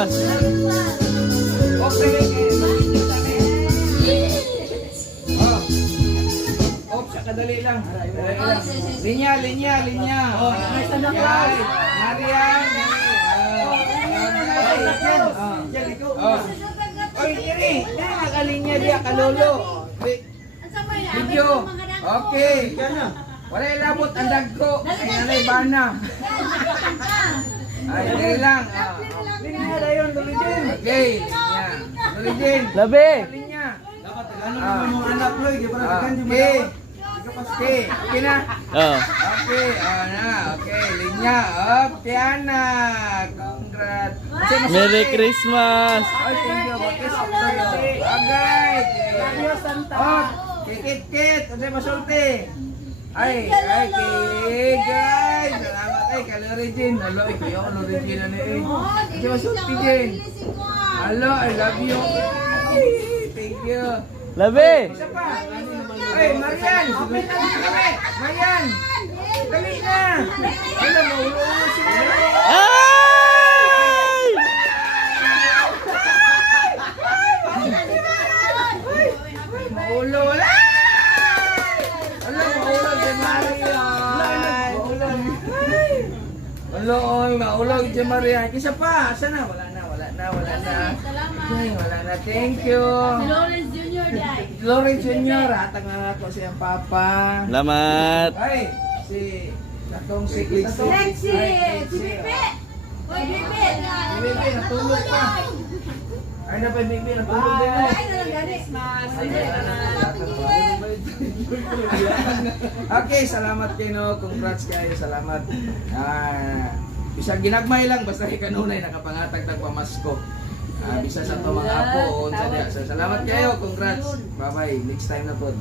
Christmas! Okay. Kadali lang. Linya. Marian. Oy, diri. Nakalinya dia kalolo. Video. Okay. Wala ilabot ang dagko. Ay nanay bana. Ay, diri lang. Linya dayon, Lulijin. Okay, linya. Lulijin. Labi! Linya. Dapat ano mo anak lo, di para ganti mo Okay. dapat. Okay, okay na. Oh. Okay, okay, linya. Tiana. Congrats. Merry Christmas! Ay, thank you. Bakit sa kayo? Agay. Oh, kikit-kit. Kasi masulti. Ay, guys. Salamat. Ay, kalorigin. Hello, ikaw yung kalorigin na niya eh. Kasi masulti din. Hello, I love you. Thank you. Labi! Isa pa. Ay, Marian. Marian. Dali na. Alam mo, ulo-ulo sila. Ay! Maulo. Alam mo, maulo si Marian. Maulo si Marian. Isa pa. Sana? Wala na. Okay, wala na. Thank you. Lawrence Jr. Day. Lawrence Jr. Hatag na ako siyang papa. Salamat! Ay, si Natong si Lexi! Si Bibi! Hoy, Bibi! Bibi, natulog pa. Ay, na pa Bibi, natulog din. Ay, nalang gani. Okay, salamat kayo. Congrats kayo. Salamat. Bisag ginagmay lang, basta kanunay nakapangatag pamasko. Bisa sa to mga apo. Salamat kayo. Congrats. Bye-bye. Next time na po.